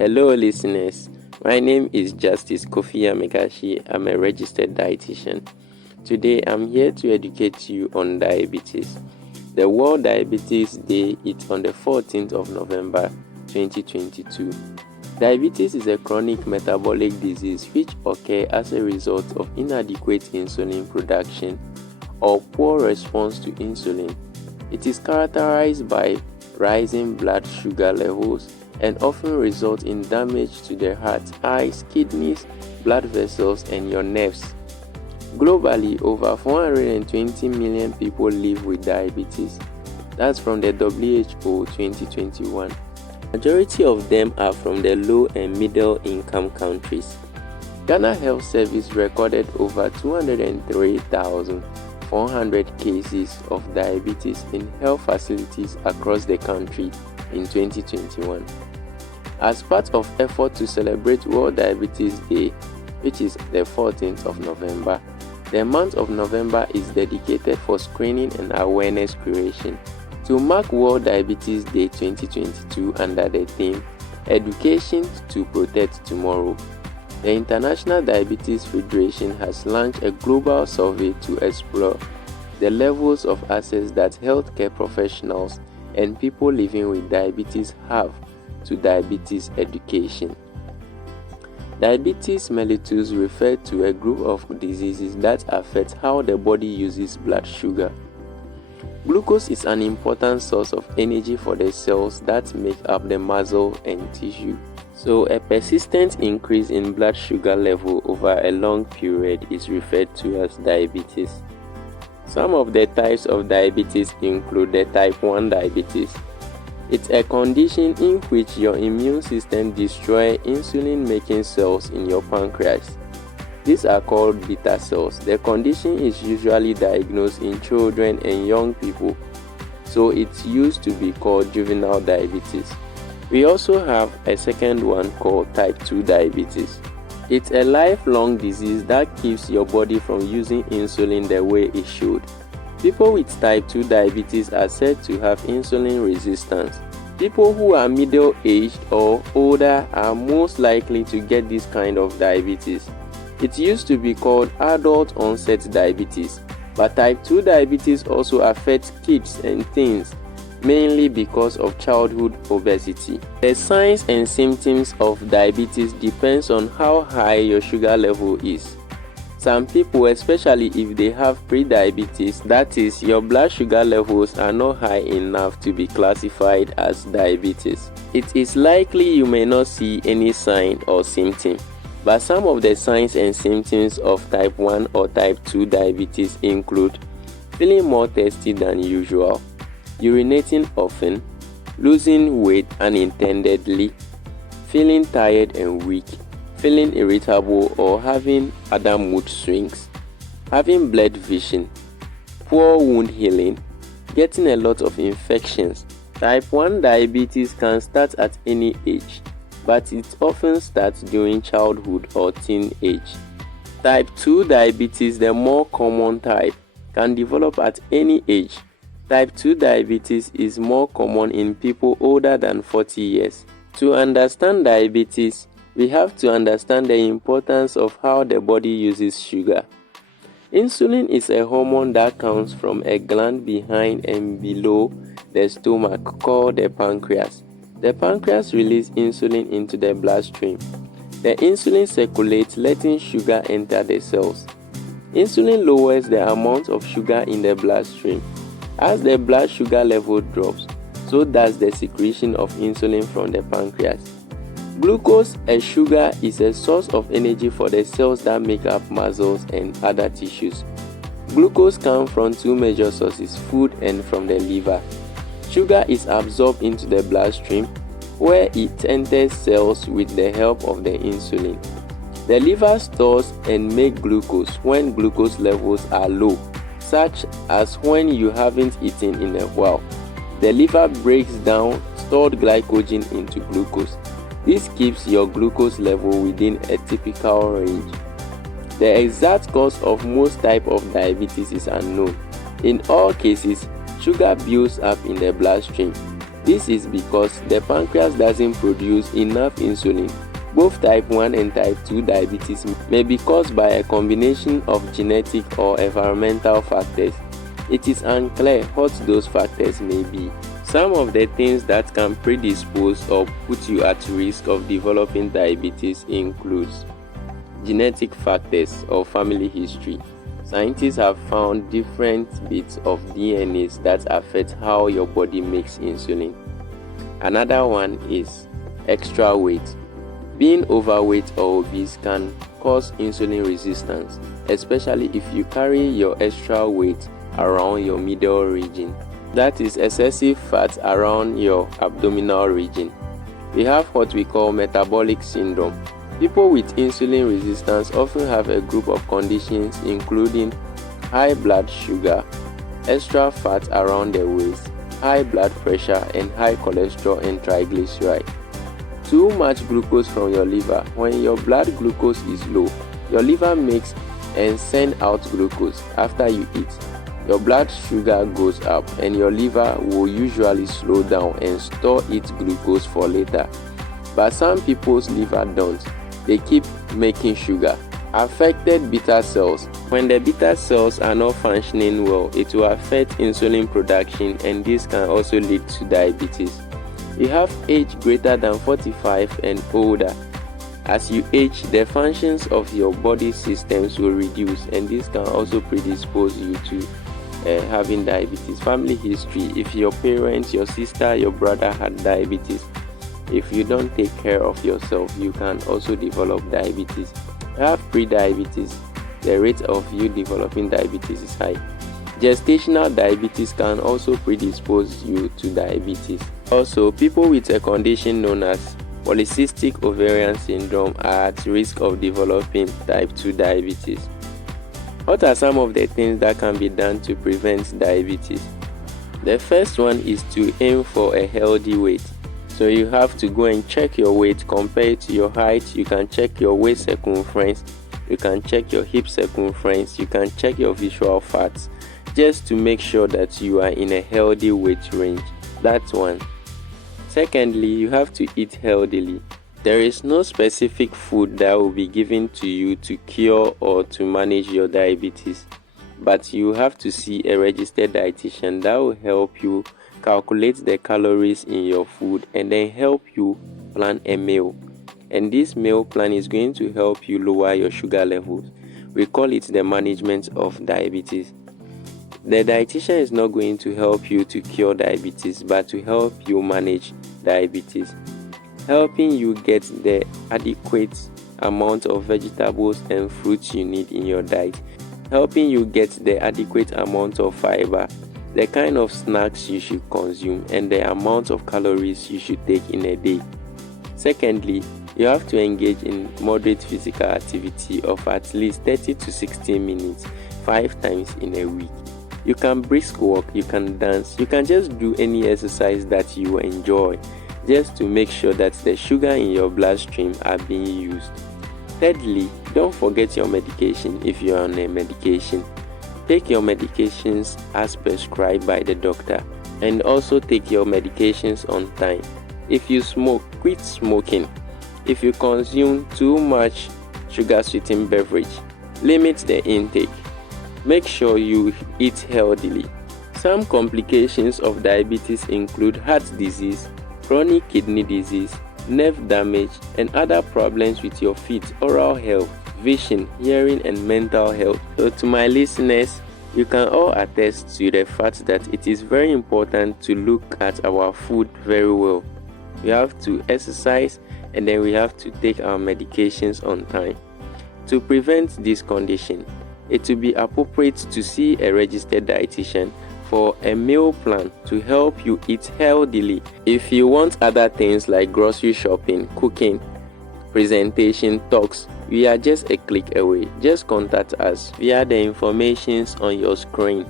Hello listeners, my name is Justice Kofi Amegashi. I'm a registered dietitian. Today I'm here to educate you on diabetes. The World Diabetes Day is on the 14th of November 2022. Diabetes is a chronic metabolic disease which occurs as a result of inadequate insulin production or poor response to insulin. It is characterized by rising blood sugar levels and often result in damage to the heart, eyes, kidneys, blood vessels, and your nerves. Globally, over 420 million people live with diabetes. That's from the WHO 2021. Majority of them are from the low and middle income countries. Ghana Health Service recorded over 203,400 cases of diabetes in health facilities across the country in 2021. As part of effort to celebrate World Diabetes Day, which is the 14th of November, the month of November is dedicated for screening and awareness creation. To mark World Diabetes Day 2022 under the theme, Education to Protect Tomorrow, the International Diabetes Federation has launched a global survey to explore the levels of access that healthcare professionals and people living with diabetes have to diabetes education. Diabetes mellitus refers to a group of diseases that affect how the body uses blood sugar. Glucose is an important source of energy for the cells that make up the muscle and tissue. So a persistent increase in blood sugar level over a long period is referred to as diabetes. Some of the types of diabetes include the type 1 diabetes. It's a condition in which your immune system destroys insulin-making cells in your pancreas. These are called beta cells. The condition is usually diagnosed in children and young people, so it's used to be called juvenile diabetes. We also have a second one called type 2 diabetes. It's a lifelong disease that keeps your body from using insulin the way it should. People with type 2 diabetes are said to have insulin resistance. People who are middle-aged or older are most likely to get this kind of diabetes. It used to be called adult-onset diabetes, but type 2 diabetes also affects kids and teens, mainly because of childhood obesity. The signs and symptoms of diabetes depends on how high your sugar level is. Some people, especially if they have pre-diabetes, that is, your blood sugar levels are not high enough to be classified as diabetes. It is likely you may not see any sign or symptom, but some of the signs and symptoms of type 1 or type 2 diabetes include feeling more thirsty than usual, urinating often, losing weight unintendedly, feeling tired and weak, feeling irritable or having other mood swings, having blurred vision, poor wound healing, getting a lot of infections. Type 1 diabetes can start at any age, but it often starts during childhood or teen age. Type 2 diabetes, the more common type, can develop at any age. Type 2 diabetes is more common in people older than 40 years. To understand diabetes, we have to understand the importance of how the body uses sugar. Insulin is a hormone that comes from a gland behind and below the stomach called the pancreas. The pancreas releases insulin into the bloodstream. The insulin circulates, letting sugar enter the cells. Insulin lowers the amount of sugar in the bloodstream. As the blood sugar level drops, so does the secretion of insulin from the pancreas. Glucose, a sugar, is a source of energy for the cells that make up muscles and other tissues. Glucose comes from two major sources, food and from the liver. Sugar is absorbed into the bloodstream, where it enters cells with the help of the insulin. The liver stores and makes glucose when glucose levels are low, such as when you haven't eaten in a while. The liver breaks down stored glycogen into glucose. This keeps your glucose level within a typical range. The exact cause of most types of diabetes is unknown. In all cases, sugar builds up in the bloodstream. This is because the pancreas doesn't produce enough insulin. Both type 1 and type 2 diabetes may be caused by a combination of genetic or environmental factors. It is unclear what those factors may be. Some of the things that can predispose or put you at risk of developing diabetes includes genetic factors or family history. Scientists have found different bits of DNA that affect how your body makes insulin. Another one is extra weight. Being overweight or obese can cause insulin resistance, especially if you carry your extra weight around your middle region. That is excessive fat around your abdominal region. We have what we call metabolic syndrome. People with insulin resistance often have a group of conditions including high blood sugar, extra fat around the waist, high blood pressure, and high cholesterol and triglycerides. Too much glucose from your liver. When your blood glucose is low, your liver makes and sends out glucose after you eat. Your blood sugar goes up and your liver will usually slow down and store its glucose for later. But some people's liver don't. They keep making sugar. Affected beta cells. When the beta cells are not functioning well, it will affect insulin production, and this can also lead to diabetes. You have age greater than 45 and older. As you age, the functions of your body systems will reduce, and this can also predispose you to having diabetes. Family history. If your parents, your sister, your brother had diabetes, if you don't take care of yourself, you can also develop diabetes. You have pre-diabetes. The rate of you developing diabetes is high. Gestational diabetes can also predispose you to diabetes. Also, people with a condition known as polycystic ovarian syndrome are at risk of developing type 2 diabetes. What are some of the things that can be done to prevent diabetes? The first one is to aim for a healthy weight. So you have to go and check your weight, compare it to your height. You can check your waist circumference, you can check your hip circumference, you can check your visceral fats, just to make sure that you are in a healthy weight range. That's one. Secondly, you have to eat healthily. There is no specific food that will be given to you to cure or to manage your diabetes, but you have to see a registered dietitian that will help you calculate the calories in your food and then help you plan a meal. And this meal plan is going to help you lower your sugar levels. We call it the management of diabetes. The dietitian is not going to help you to cure diabetes, but to help you manage diabetes, helping you get the adequate amount of vegetables and fruits you need in your diet, helping you get the adequate amount of fiber, the kind of snacks you should consume, and the amount of calories you should take in a day. Secondly, you have to engage in moderate physical activity of at least 30 to 60 minutes 5 times in a week. You can brisk walk, you can dance, you can just do any exercise that you enjoy, just to make sure that the sugar in your bloodstream are being used. Thirdly, don't forget your medication if you are on a medication. Take your medications as prescribed by the doctor, and also take your medications on time. If you smoke, quit smoking. If you consume too much sugar-sweetened beverage, limit the intake. Make sure you eat healthily. Some complications of diabetes include heart disease, chronic kidney disease, nerve damage, and other problems with your feet, oral health, vision, hearing, and mental health. So to my listeners, you can all attest to the fact that it is very important to look at our food very well. We have to exercise, and then we have to take our medications on time. To prevent this condition, it will be appropriate to see a registered dietitian for a meal plan to help you eat healthily. If you want other things like grocery shopping, cooking, presentation, talks, we are just a click away. Just contact us via the information on your screen.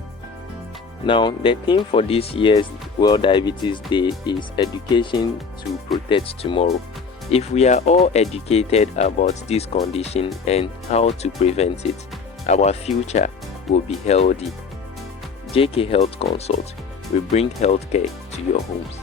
Now, the theme for this year's World Diabetes Day is education to protect tomorrow. If we are all educated about this condition and how to prevent it, our future will be healthy. JK Health Consult. We bring healthcare to your homes.